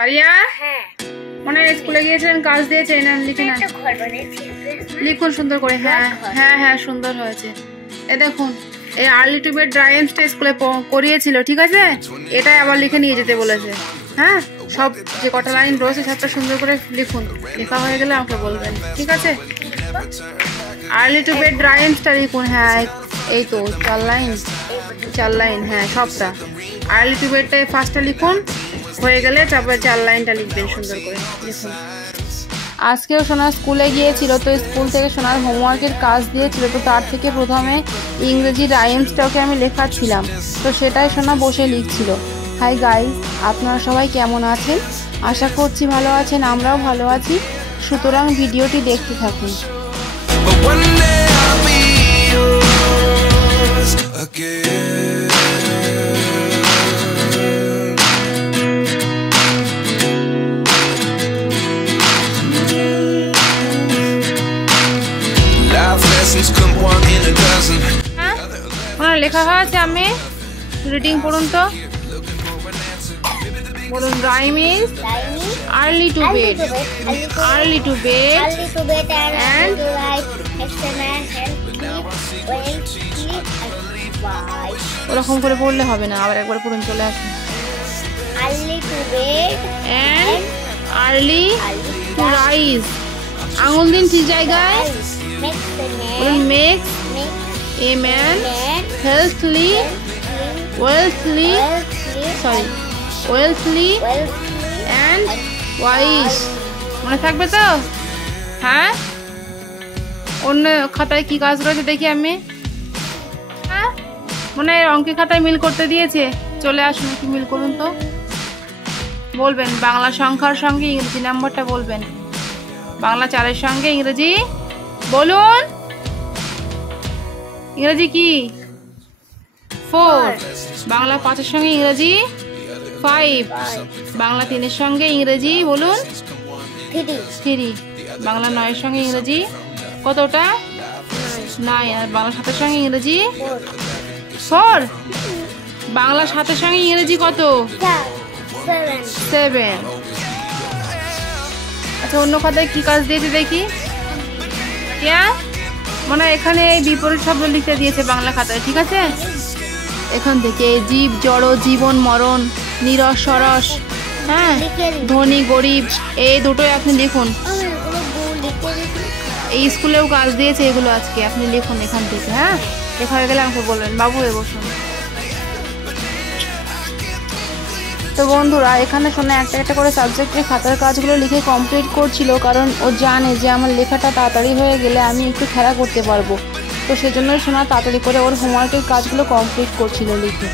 Area মনে হয় স্কুলে গিয়েছিলেন, কাজ দিয়েছে না, লিখে না, লিখুন সুন্দর করে। হ্যাঁ হ্যাঁ হ্যাঁ সুন্দর হয়েছে। এ দেখুন এই আর্লি টু বেড রাইমসটা স্কুলে করিয়েছিল, ঠিক আছে, এটাই আবার লিখে নিয়ে যেতে বলেছে। হ্যাঁ সব যে কটা লাইন রয়েছে সবটা সুন্দর করে লিখুন, লেখা হয়ে গেলে আমাকে বলবেন, ঠিক আছে। আর্লি টু বেড রাইমসটা লিখুন। হ্যাঁ এই তো 4 লাইন, হ্যাঁ সবটা আর্লি টু বেডটাই ফার্স্টটা লিখুন, হয়ে গেলে তারপরে 4 লাইনটা লিখবেন সুন্দর করে লিখুন। আজকেও সোনা স্কুলে গিয়েছিল, তো স্কুল থেকে সোনার হোমওয়ার্কের কাজ দিয়েছিল, তো তার থেকে প্রথমে ইংরেজি রাইমসটাকে আমি লেখাচ্ছিলাম, তো সেটাই সোনা বসে লিখছিল। হাই গাইস, আপনারা সবাই কেমন আছেন? আশা করছি ভালো আছেন, আমরাও ভালো আছি, সুতরাং ভিডিওটি দেখতে থাকুন। লেখা হয়েছে, আমি রিডিং পড়ুন তো, বলুন। Rhyme is early to bed, early to bed and ওরকম করে পড়লে হবে না, আবার একবার পড়ুন, চলে আসুন। Early to bed and early to rise, আঙুল দিন ঠিক জায়গায়, বলুন। makes a man healthily and wise, মনে থাকবে তো? হ্যাঁ অন্য খাতায় কি কাজ রয়েছে দেখি আমি। হ্যাঁ মনে হয় অঙ্কের খাতায় মিল করতে দিয়েছে, চলে আসুন, একটু মিল করুন তো। বলবেন বাংলা সংখ্যার সঙ্গে ইংরেজি নাম্বারটা বলবেন, বাংলা 4-এর সঙ্গে ইংরেজি বলুন। ইংরেজি কি? 4। বাংলা 5-এর সঙ্গে ইংরেজি 5। বাংলা 3-এর সঙ্গে ইংরেজি বলুন 3। বাংলা 9-এর সঙ্গে ইংরেজি কতটা? 9। আর বাংলা 7-এর সঙ্গে ইংরেজি 4। বাংলা 7-এর সঙ্গে ইংরেজি কত? 7। আচ্ছা অন্য খাতায় কি কাজ দিয়েছে দেখি। মনে হয় এখানে এই বিপরীত শব্দ লিখতে দিয়েছে বাংলা খাতায়, ঠিক আছে। এখান থেকে জীব জড়, জীবন মরণ, নিরস সরস, হ্যাঁ ধনী গরিব, এই দুটোই আপনি লিখুন। এই স্কুলেও কাজ দিয়েছে এগুলো আজকে, আপনি লিখুন এখান থেকে। হ্যাঁ লেখা হয়ে গেলে আমাকে বলবেন। বাবু হয়ে বসুন। তো বন্ধুরা এখানে শোনা একটা একটা করে সাবজেক্টের খাতার কাজগুলো লিখে কমপ্লিট করছিল, কারণ ও জানে যে আমার লেখাটা তাড়াতাড়ি হয়ে গেলে আমি একটু খেলা করতে পারবো, তো সেজন্যই শোনা তাড়াতাড়ি করে ওর হোমওয়ার্কের কাজগুলো কমপ্লিট করছিল লিখে।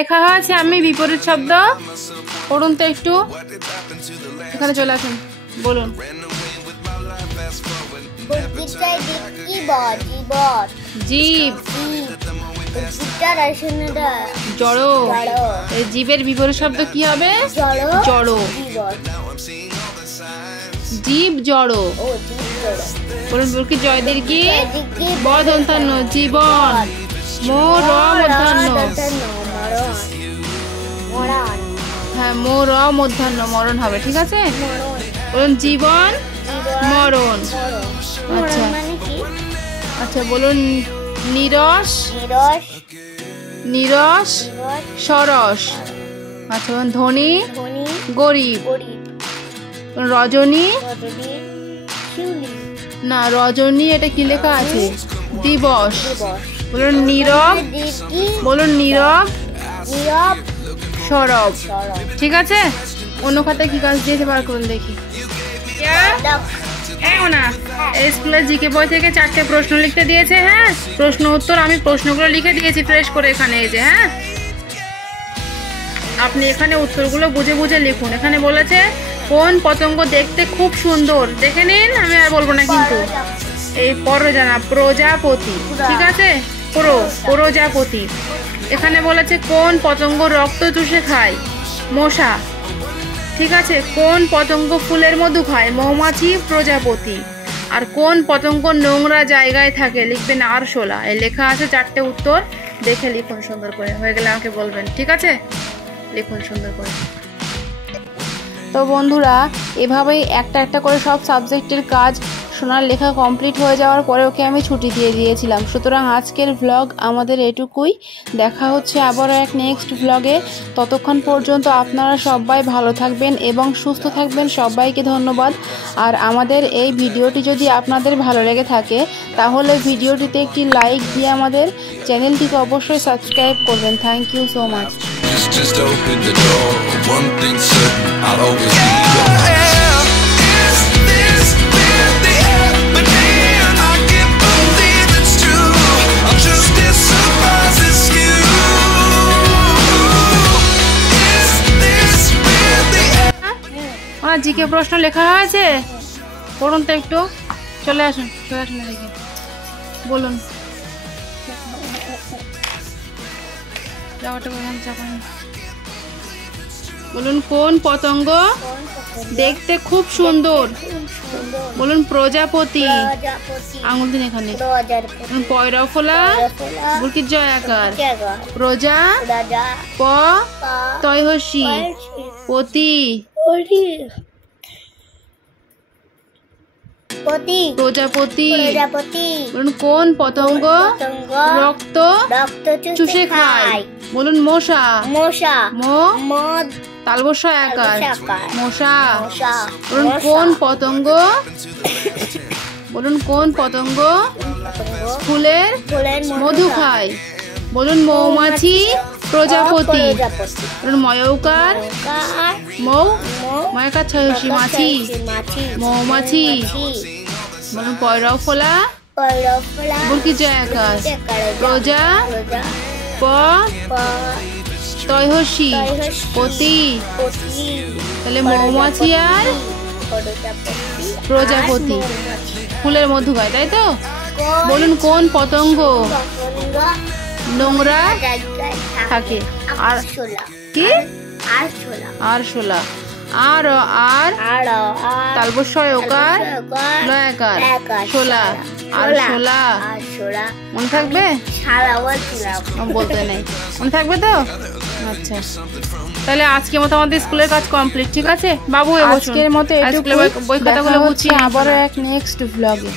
লেখা হয়েছে আমি বিপরীত শব্দ পড়ুন তো একটু, এখানে চলে আসুন, বলুন। জীব জড়, এই জীবের বিপরীত শব্দ কি হবে? জড়। জীব জড় বলুন। বুরকি জয়দের কি বদ অন্তান্ন, জীবন মোর মধ্যাহ্ন, হ্যাঁ মোর মধ্যাহ্ন মরণ হবে, ঠিক আছে। বলুন জীবন মরণ। আচ্ছা আচ্ছা বলুন। নিরস সরস, আচ্ছা ধনী গরিব। রজনী না, রজনী এটা কি লেখা আছে? দিবস। বলুন নীরব, বলুন নীরব সরব, ঠিক আছে। অন্য খাতায় কি কাজ দিয়েছে বার করুন দেখি। স্কুলের জিকে বই থেকে 4টে প্রশ্ন লিখতে দিয়েছে। হ্যাঁ প্রশ্ন উত্তর আমি প্রশ্নগুলো লিখে দিয়েছি ফ্রেশ করে এখানে, এই যে। হ্যাঁ আপনি এখানে উত্তরগুলো বুঝে বুঝে লিখুন। এখানে বলেছে কোন পতঙ্গ দেখতে খুব সুন্দর, দেখে নিন, আমি আর বলবো না কিন্তু। এই প্রজাপতি, ঠিক আছে, প্রজাপতি। এখানে বলেছে কোন পতঙ্গ রক্ত চুষে খায়? মশা। ঠিক আছে, কোন পতঙ্গ ফুলের মধু খায়? মৌমাছি, প্রজাপতি। আর কোন পতঙ্গ নোংরা জায়গায় থাকে? লিখবেন আরশোলা। এই লেখা আছে 4টে উত্তর, দেখে লিখুন সুন্দর করে। হয়ে গেলে আমাকে বলবেন, ঠিক আছে? লিখুন সুন্দর করে। তো বন্ধুরা, এভাবেই একটা একটা করে সব সাবজেক্টের কাজ সোনার লেখা কমপ্লিট হয়ে যাওয়ার পরে ওকে আমি ছুটি দিয়ে দিয়েছিলাম। সুতরাং আজকের ভ্লগ আমাদের এটুকুই। দেখা হচ্ছে আবারও এক নেক্সট ভ্লগে। ততক্ষণ পর্যন্ত আপনারা সবাই ভালো থাকবেন এবং সুস্থ থাকবেন। সবাইকে ধন্যবাদ। আর আমাদের এই ভিডিওটি যদি আপনাদের ভালো লেগে থাকে তাহলে ভিডিওটিতে একটি লাইক দিয়ে আমাদের চ্যানেলটিকে অবশ্যই সাবস্ক্রাইব করবেন। Thank you so much. Just open the door. One thing's certain, I'll always be yours. Is this really happening? I can't believe it's true. I'm just as surprised as you. Is this really আমার GK প্রশ্ন লেখা হয়েছে, পড়ুন তো একটু। চলে আসুন এদিকে, বলুন। বলুন কোন পতঙ্গ দেখতে খুব সুন্দর? বলুন প্রজাপতি। আঙুল দিন এখানে। পয়রা ফোলা, বুরকির জয় আকার। প্রজা, প তয়হসি, পতি। প্রজাপতি। বলুন কোন পতঙ্গ রক্ত চুষে খায়? বলুন মশা। তালবস্য আকার, মশা। বলুন কোন পতঙ্গ ফুলের মধু খায়? বলুন মৌমাছি, প্রজাপতি। বলুন ময়ৌকার, ময়কার ছয়সি, মাছি, মৌমাছি। বলুন পয়রা ফোলা, বুরকি জয় আকার। প্রজা, প তয়হসি, পতি। তাহলে মৌমাছি আর প্রজাপতি ফুলের মধু খায়, তাই তো? বলুন কোন পতঙ্গ নোংরা থাকে? আর কি? আরশোলা। আর তালবস্য ওকার লয়াকার, শোলা। আরশোলা। মনে থাকবে? বলতে নেই, মনে থাকবে তো? আচ্ছা, তাহলে আজকের মতো আমাদের স্কুলের কাজ কমপ্লিট। ঠিক আছে বাবু, আজকের মতো বই খাতাগুলো গুছিয়ে আবারও এক নেক্সট ভ্লগে।